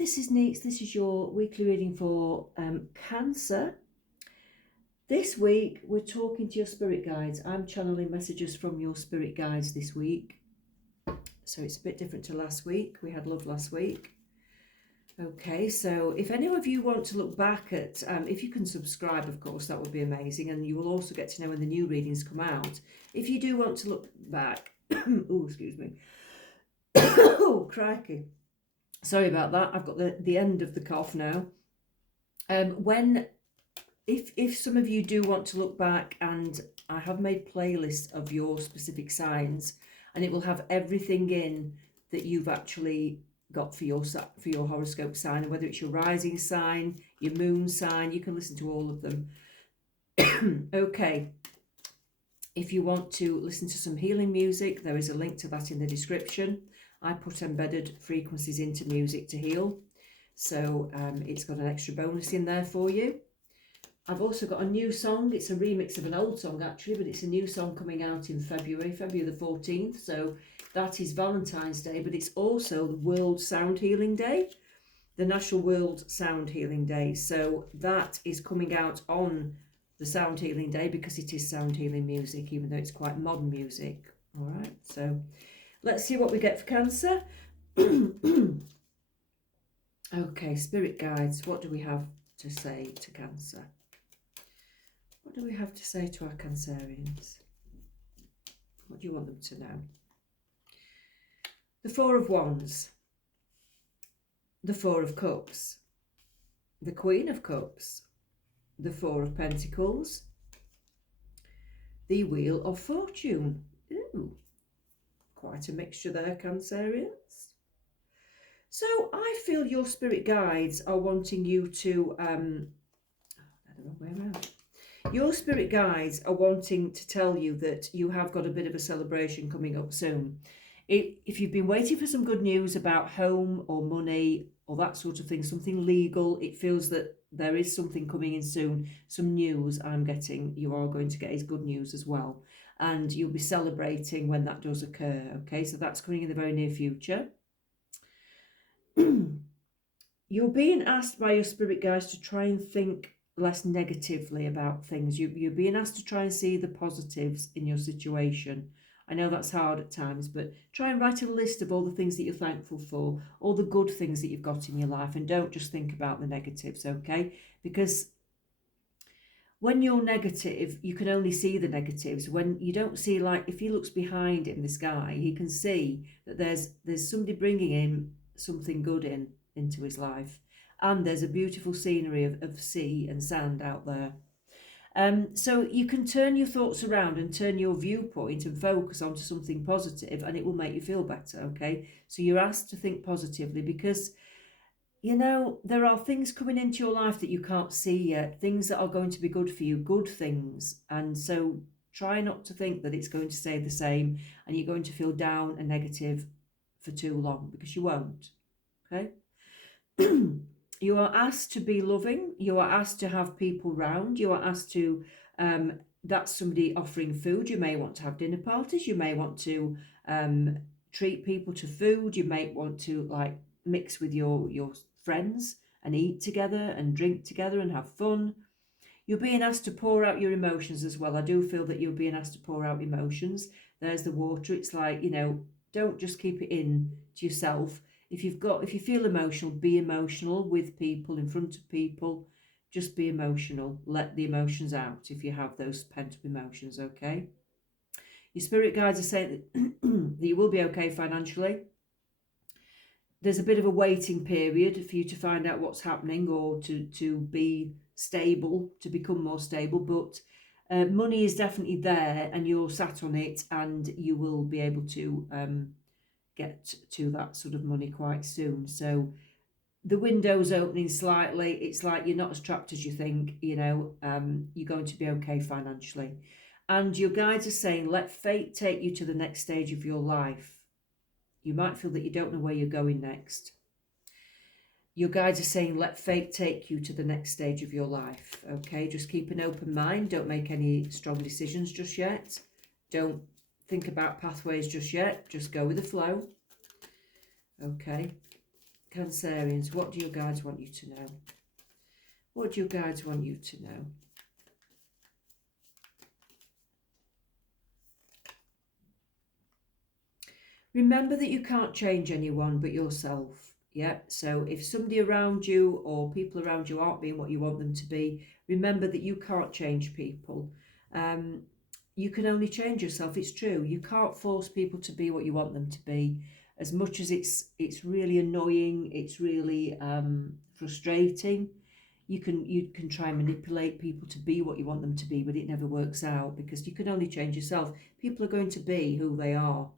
this is Neets. This is your weekly reading for Cancer. This week, we're talking to your spirit guides. I'm channeling messages from your spirit guides this week. So it's a bit different to last week. We had love last week. Okay, so if any of you want to look back at, if you can subscribe, of course, that would be amazing. And you will also get to know when the new readings come out. If you do want to look back, oh, excuse me. Oh, crikey. Sorry about that. I've got the end of the cough now. If some of you do want to look back, and I have made playlists of your specific signs, and it will have everything in that you've actually got for your horoscope sign, whether it's your rising sign, your moon sign, you can listen to all of them. Okay. If you want to listen to some healing music, there is a link to that in the description. I put embedded frequencies into music to heal. So it's got an extra bonus in there for you. I've also got a new song. It's a remix of an old song actually, but it's a new song coming out in February the 14th. So that is Valentine's Day, but it's also the World Sound Healing Day, the National World Sound Healing Day. So that is coming out on the Sound Healing Day because it is sound healing music, even though it's quite modern music. All right, so let's see what we get for Cancer. Okay, spirit guides, what do we have to say to Cancer? What do we have to say to our Cancerians? What do you want them to know? The Four of Wands, the Four of Cups, the Queen of Cups, the Four of Pentacles, the Wheel of Fortune. Ooh, quite a mixture there, Cancerians. So I feel your spirit guides are wanting you to, the wrong way around. Your spirit guides are wanting to tell you that you have got a bit of a celebration coming up soon. If you've been waiting for some good news about home or money or that sort of thing, something legal, it feels that there is something coming in soon. Some news I'm getting, you are going to get is good news as well. And you'll be celebrating when that does occur. Okay, so that's coming in the very near future. You're being asked by your spirit guides to try and think less negatively about things. You're being asked to try and see the positives in your situation. I know that's hard at times, but try and write a list of all the things that you're thankful for, all the good things that you've got in your life, and don't just think about the negatives, okay? Because when you're negative, you can only see the negatives. When you don't see, like, if he looks behind him, this guy, he can see that there's somebody bringing in something good into his life. And there's a beautiful scenery of sea and sand out there. So you can turn your thoughts around and turn your viewpoint and focus onto something positive, and it will make you feel better, okay? So you're asked to think positively because, you know, there are things coming into your life that you can't see yet, things that are going to be good for you, good things. And so try not to think that it's going to stay the same and you're going to feel down and negative for too long, because you won't, okay? You are asked to be loving. You are asked to have people round. You are asked to, that's somebody offering food. You may want to have dinner parties. You may want to treat people to food. You may want to, like, mix with your friends and eat together and drink together and have fun. You're being asked to pour out your emotions as well. I do feel that you're being asked to pour out emotions. There's the water. It's like, you know, don't just keep it in to yourself. If you feel emotional, be emotional with people, in front of people. Just be emotional. Let the emotions out if you have those pent-up emotions, okay? Your spirit guides are saying that you will be okay financially. There's a bit of a waiting period for you to find out what's happening, or to be stable, to become more stable. But money is definitely there, and you're sat on it, and you will be able to get to that sort of money quite soon. So the window's opening slightly. It's like you're not as trapped as you think, you know. You're going to be okay financially. And your guides are saying, let fate take you to the next stage of your life. You might feel that you don't know where you're going next. Your guides are saying, let fate take you to the next stage of your life, okay? Just keep an open mind. Don't make any strong decisions just yet. Don't think about pathways just yet. Just go with the flow. Okay. Cancerians, what do your guides want you to know? What do your guides want you to know? Remember that you can't change anyone but yourself. Yeah, so if somebody around you or people around you aren't being what you want them to be, remember that you can't change people. You can only change yourself. It's true. You can't force people to be what you want them to be. As much as it's really annoying, it's really frustrating. You can try and manipulate people to be what you want them to be, but it never works out because you can only change yourself. People are going to be who they are.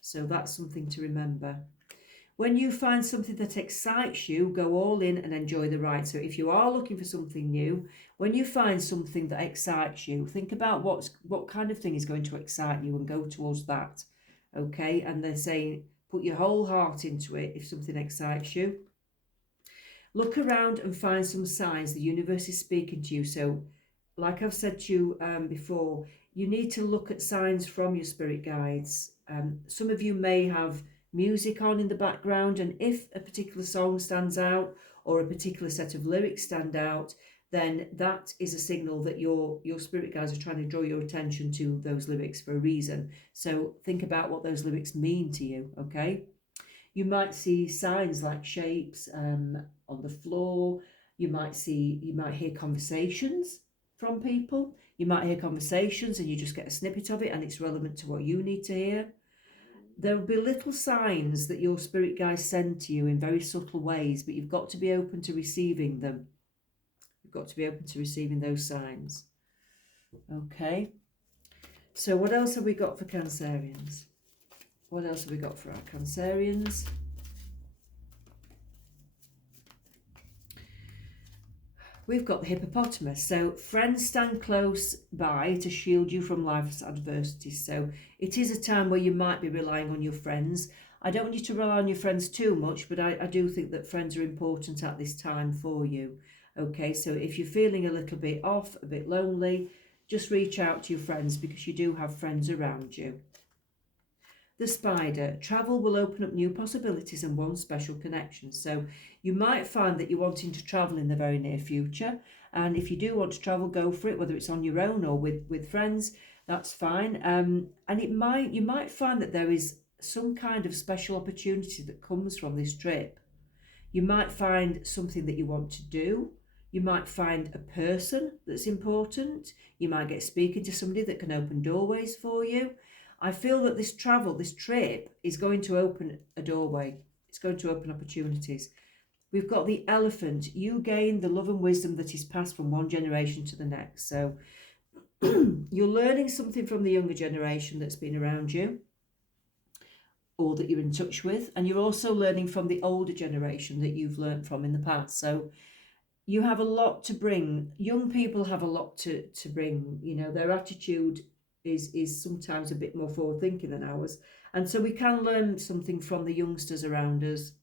So that's something to remember. When you find something that excites you, go all in and enjoy the ride. So if you are looking for something new, when you find something that excites you, think about what kind of thing is going to excite you and go towards that. Okay, and they're saying put your whole heart into it if something excites you. Look around and find some signs the universe is speaking to you. So like I've said to you before, you need to look at signs from your spirit guides. Some of you may have music on in the background, and if a particular song stands out or a particular set of lyrics stand out, then that is a signal that your spirit guides are trying to draw your attention to those lyrics for a reason. So think about what those lyrics mean to you, okay? You might see signs like shapes on the floor. You might hear conversations from people. You might hear conversations and you just get a snippet of it and it's relevant to what you need to hear. There will be little signs that your spirit guides send to you in very subtle ways, but you've got to be open to receiving them. You've got to be open to receiving those signs. Okay. So what else have we got for Cancerians? What else have we got for our Cancerians? We've got the hippopotamus. So friends stand close by to shield you from life's adversities. So it is a time where you might be relying on your friends. I don't want you to rely on your friends too much, but I do think that friends are important at this time for you. Okay, so if you're feeling a little bit off, a bit lonely, just reach out to your friends because you do have friends around you. The spider, travel will open up new possibilities and one special connection. So you might find that you're wanting to travel in the very near future. And if you do want to travel, go for it, whether it's on your own or with friends, that's fine. And you might find that there is some kind of special opportunity that comes from this trip. You might find something that you want to do. You might find a person that's important. You might get speaking to somebody that can open doorways for you. I feel that this trip is going to open a doorway. It's going to open opportunities. We've got the elephant. You gain the love and wisdom that is passed from one generation to the next. So you're learning something from the younger generation that's been around you or that you're in touch with. And you're also learning from the older generation that you've learned from in the past. So you have a lot to bring. Young people have a lot to bring. You know, their attitude is sometimes a bit more forward thinking than ours, and so we can learn something from the youngsters around us,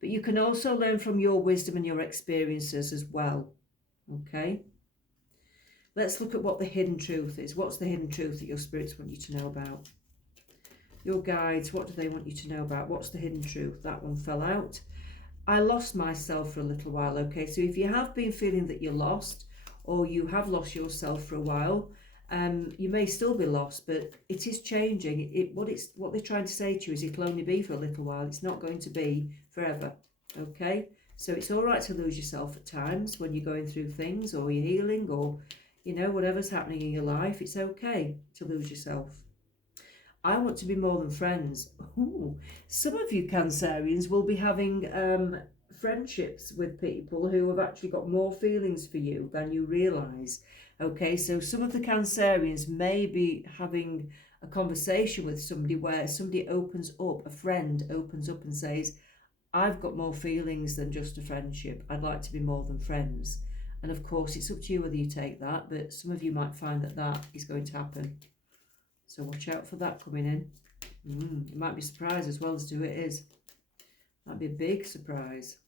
but you can also learn from your wisdom and your experiences as well. Okay, let's look at what the hidden truth is. What's the hidden truth that your spirits want you to know about? Your guides, what do they want you to know about? What's the hidden truth? That one fell out. I lost myself for a little while. Okay, so if you have been feeling that you're lost or you have lost yourself for a while, you may still be lost, but it is changing. What they're trying to say to you is it'll only be for a little while. It's not going to be forever. Okay, so it's all right to lose yourself at times when you're going through things or you're healing or whatever's happening in your life. It's okay to lose yourself. I want to be more than friends. Ooh. Some of you Cancerians will be having friendships with people who have actually got more feelings for you than you realise. Okay, so some of the Cancerians may be having a conversation with somebody where somebody opens up, a friend opens up and says, I've got more feelings than just a friendship. I'd like to be more than friends. And of course, it's up to you whether you take that, but some of you might find that that is going to happen. So watch out for that coming in. It might be a surprise as well as to who it is. Might be a big surprise.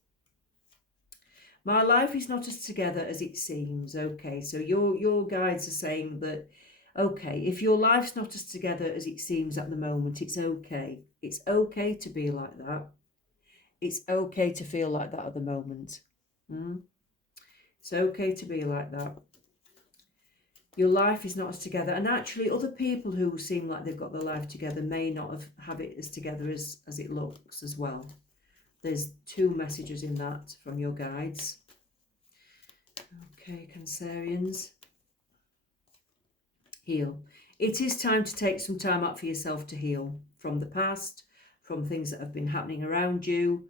My life is not as together as it seems. Okay, so your guides are saying that, okay, if your life's not as together as it seems at the moment, it's okay. It's okay to be like that. It's okay to feel like that at the moment. It's okay to be like that. Your life is not as together. And actually, other people who seem like they've got their life together may not have it as together as it looks as well. There's 2 messages in that from your guides. Okay, Cancerians. Heal. It is time to take some time out for yourself to heal from the past, from things that have been happening around you.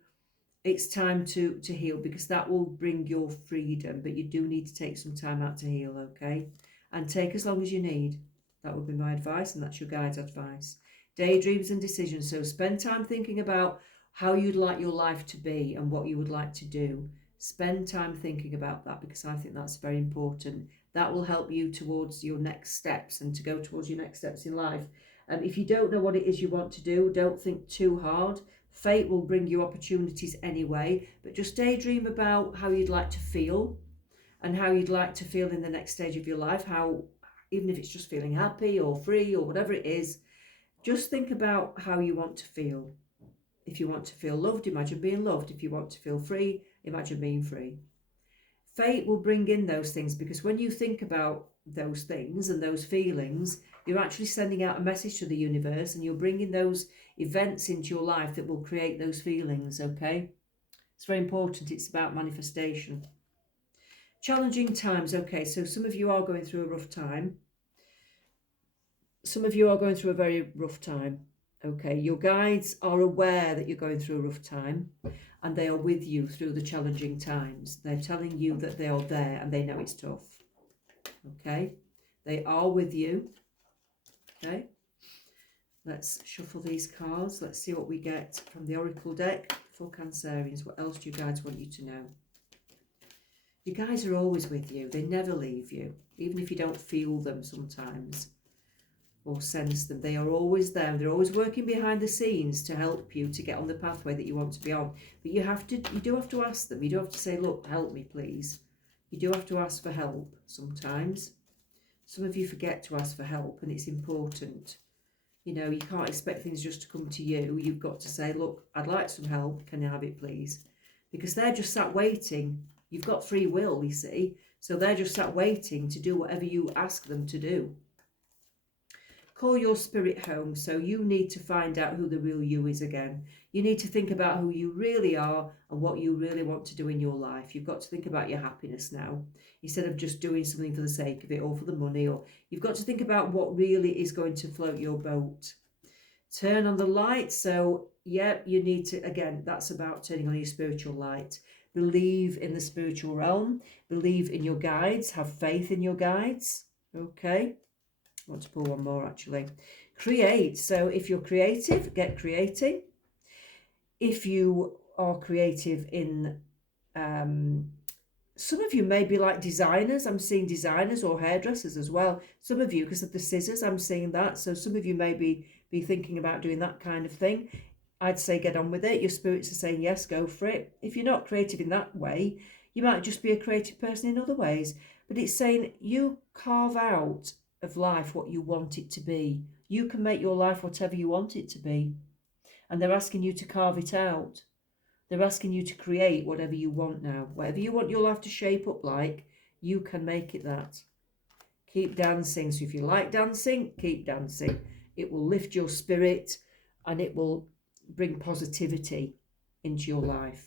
It's time to heal, because that will bring your freedom, but you do need to take some time out to heal, okay? And take as long as you need. That would be my advice, and that's your guide's advice. Daydreams and decisions. So spend time thinking about how you'd like your life to be and what you would like to do. Spend time thinking about that, because I think that's very important. That will help you towards your next steps and to go towards your next steps in life. If you don't know what it is you want to do, don't think too hard. Fate will bring you opportunities anyway, but just daydream about how you'd like to feel and how you'd like to feel in the next stage of your life. How, even if it's just feeling happy or free or whatever it is, just think about how you want to feel. If you want to feel loved, imagine being loved. If you want to feel free, imagine being free. Fate will bring in those things, because when you think about those things and those feelings, you're actually sending out a message to the universe, and you're bringing those events into your life that will create those feelings, okay? It's very important. It's about manifestation. Challenging times. Okay, so some of you are going through a rough time. Some of you are going through a very rough time. Okay, your guides are aware that you're going through a rough time, and they are with you through the challenging times. They're telling you that they are there and they know it's tough. Okay, they are with you. Okay, let's shuffle these cards. Let's see what we get from the Oracle deck for Cancerians. What else do your guides want you to know? Your guides are always with you. They never leave you, even if you don't feel them sometimes or sense them. They are always there. They're always working behind the scenes to help you to get on the pathway that you want to be on. But you do have to ask them. You do have to say, look, help me, please. You do have to ask for help sometimes. Some of you forget to ask for help, and it's important. You know, you can't expect things just to come to you. You've got to say, look, I'd like some help. Can you have it, please? Because they're just sat waiting. You've got free will, you see. So they're just sat waiting to do whatever you ask them to do. Call your spirit home. So you need to find out who the real you is again. You need to think about who you really are and what you really want to do in your life. You've got to think about your happiness now, instead of just doing something for the sake of it or for the money. Or you've got to think about what really is going to float your boat. Turn on the light. So yeah, you need to, again, that's about turning on your spiritual light. Believe in the spiritual realm. Believe in your guides. Have faith in your guides. Okay. I want to pull one more actually. Create. So if you're creative, get creating. If you are creative in, some of you may be like designers. I'm seeing designers or hairdressers as well. Some of you, because of the scissors, I'm seeing that. So some of you may be thinking about doing that kind of thing. I'd say get on with it. Your spirits are saying yes, go for it. If you're not creative in that way, you might just be a creative person in other ways. But it's saying you carve out of life what you want it to be. You can make your life whatever you want it to be. And they're asking you to carve it out. They're asking you to create whatever you want now. Whatever you want your life to shape up like, you can make it that. Keep dancing. So if you like dancing, keep dancing. It will lift your spirit and it will bring positivity into your life.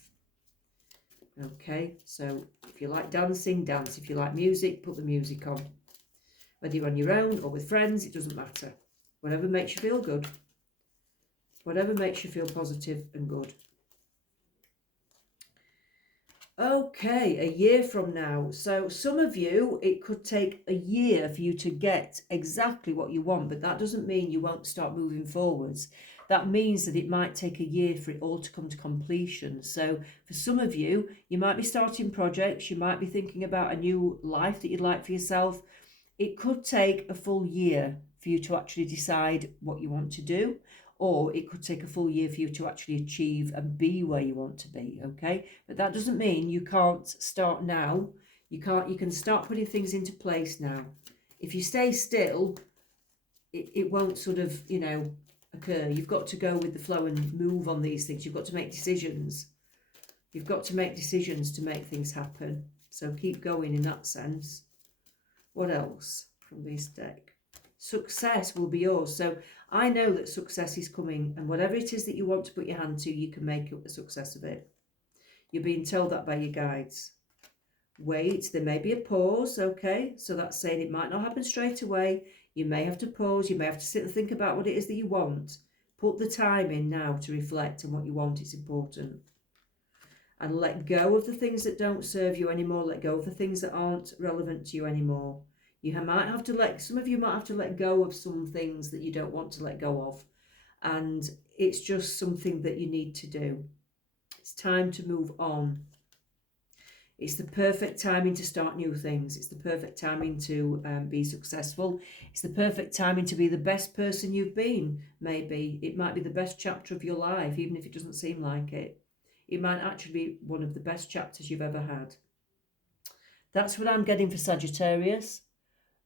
Okay, so if you like dancing, dance. If you like music, put the music on. Whether you're on your own or with friends, it doesn't matter. Whatever makes you feel good. Whatever makes you feel positive and good. Okay, a year from now. So some of you, it could take a year for you to get exactly what you want, but that doesn't mean you won't start moving forwards. That means that it might take a year for it all to come to completion. So for some of you, you might be starting projects, you might be thinking about a new life that you'd like for yourself. It could take a full year for you to actually decide what you want to do. Or it could take a full year for you to actually achieve and be where you want to be, okay? But that doesn't mean you can't start now. You can start putting things into place now. If you stay still, it won't sort of, occur. You've got to go with the flow and move on these things. You've got to make decisions. You've got to make decisions to make things happen. So keep going in that sense. What else from this deck? Success will be yours. So I know that success is coming, and whatever it is that you want to put your hand to, you can make a success of it. You're being told that by your guides. Wait, there may be a pause, okay? So that's saying it might not happen straight away. You may have to pause. You may have to sit and think about what it is that you want. Put the time in now to reflect on what you want. It's important. And let go of the things that don't serve you anymore. Let go of the things that aren't relevant to you anymore. Some of you might have to let go of some things that you don't want to let go of. And it's just something that you need to do. It's time to move on. It's the perfect timing to start new things. It's the perfect timing to be successful. It's the perfect timing to be the best person you've been, maybe. It might be the best chapter of your life, even if it doesn't seem like it. It might actually be one of the best chapters you've ever had. That's what I'm getting for Sagittarius.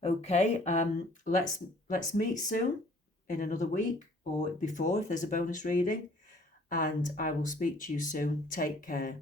Okay, let's meet soon in another week or before if there's a bonus reading. And I will speak to you soon. Take care.